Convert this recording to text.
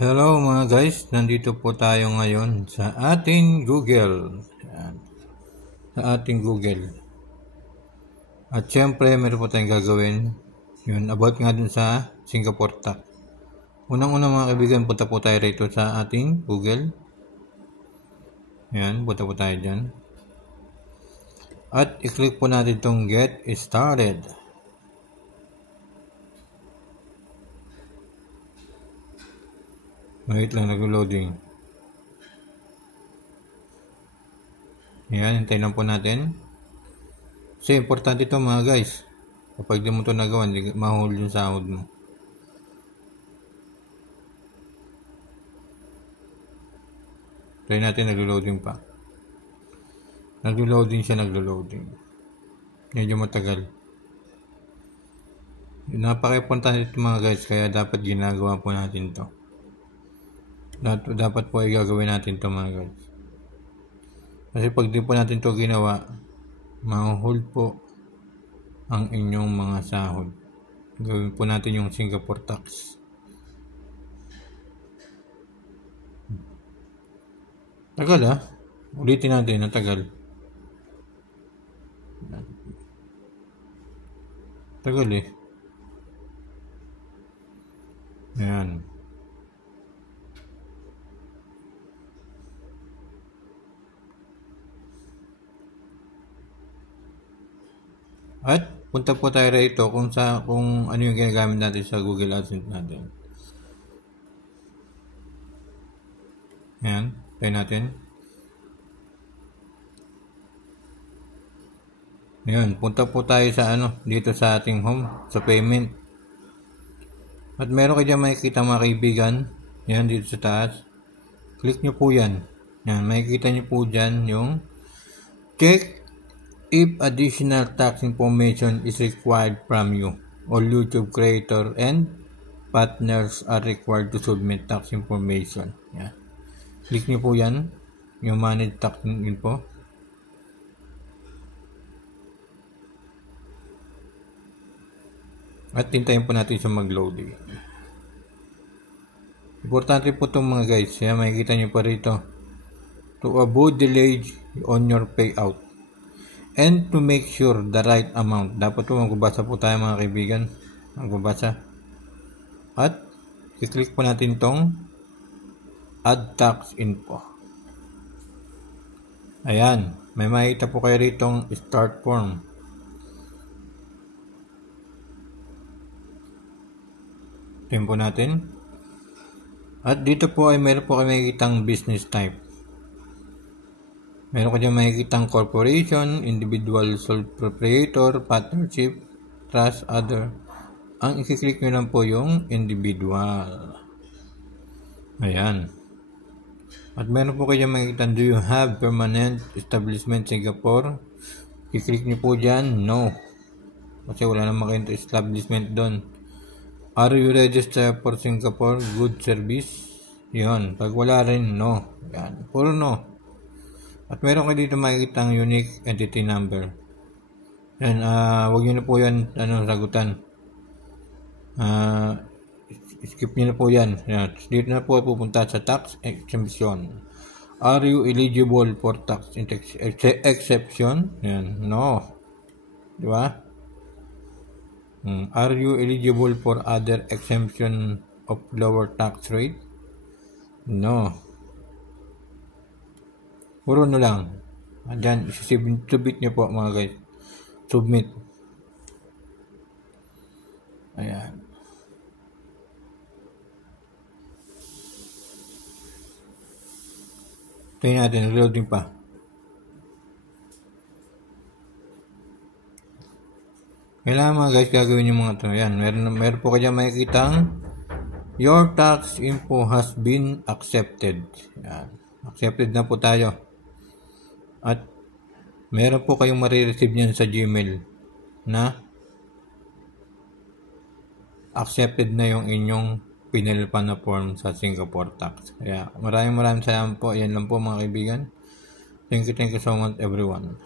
Hello mga guys, nandito po tayo ngayon sa ating Google. Ayan, sa ating Google. At syempre, meron po tayong gagawin. Yun, about nga dun sa Singapore tax. Unang-una mga kaibigan, punta po tayo rito sa ating Google. Ayan, punta po tayo dyan. At i-click po natin itong Get Started. Wait lang, nag-loading. Ayan, hintayin lang po natin. Kasi importante ito mga guys. Kapag di mo ito nagawa, hindi mahuli yung sahod mo. Try natin, nag-loading pa. Nag-loading siya, nag-loading. Medyo matagal. Napaka-importante ito mga guys, kaya dapat ginagawa po natin to. Dapat po ay gagawin natin to mga guys. Kasi pag di po natin to ginawa, ma-hold po ang inyong mga sahod. Gawin po natin yung Singapore tax. Tagal ah. Ulitin natin, natagal. Tagal eh. Ayan. At punta po tayo rito kung ano yung ginagamit natin sa Google AdSense natin. Ayan, try natin. Ayan, punta po tayo sa dito sa ating home, sa payment. At meron kayo dyan makikita mga kaibigan. Ayan, dito sa taas. Click nyo po yan. Ayan, makikita nyo po dyan yung check if additional tax information is required from you. All YouTube creator and partners are required to submit tax information. Ayan. Click nyo po yan. Yung manage tax info. At hintayin po natin siya mag-load. Importante po itong mga guys. Kaya makikita nyo pa rito. To avoid delay on your payout. And to make sure the right amount. Dapat po magbabasa po tayo mga kaibigan. Magbabasa. At i-click po natin itong add tax info. Ayan. May makikita po kayo rito start form. Tingnan po natin. At dito po ay meron po kayo makikitang business type. Meron kayo makikitang corporation, individual sole proprietor, partnership, trust, other. Ang i-click nyo lang po yung individual. Ayan. At meron po kayo makikitang do you have permanent establishment Singapore? I-click nyo po dyan, no. Kasi wala naman kayong establishment doon. Are you registered for Singapore Good Service? Yun. Pag wala rin, no. Yan. Puro no. At meron kayo dito makikita ang unique entity number. Yan. Huwag nyo na po yan sagutan. Skip nyo na po yan. Yan. Dito na po pupunta sa tax exemption. Are you eligible for tax exception? Yan. No. Diba? Are you eligible for other exemption of lower tax rate? No. Puro no lang. Diyan, submit nyo po mga guys. Submit. Ayan. Tingnan natin, reloading pa. Kailangan mga guys, gagawin yung mga ito. Yan, meron po kayo makikitang your tax info has been accepted. Yan. Accepted na po tayo. At meron po kayong marireceive niyan sa Gmail na accepted na yung inyong pinilpan na form sa Singapore tax. Kaya maraming salamat po. Yan lang po mga kaibigan. Thank you so much everyone.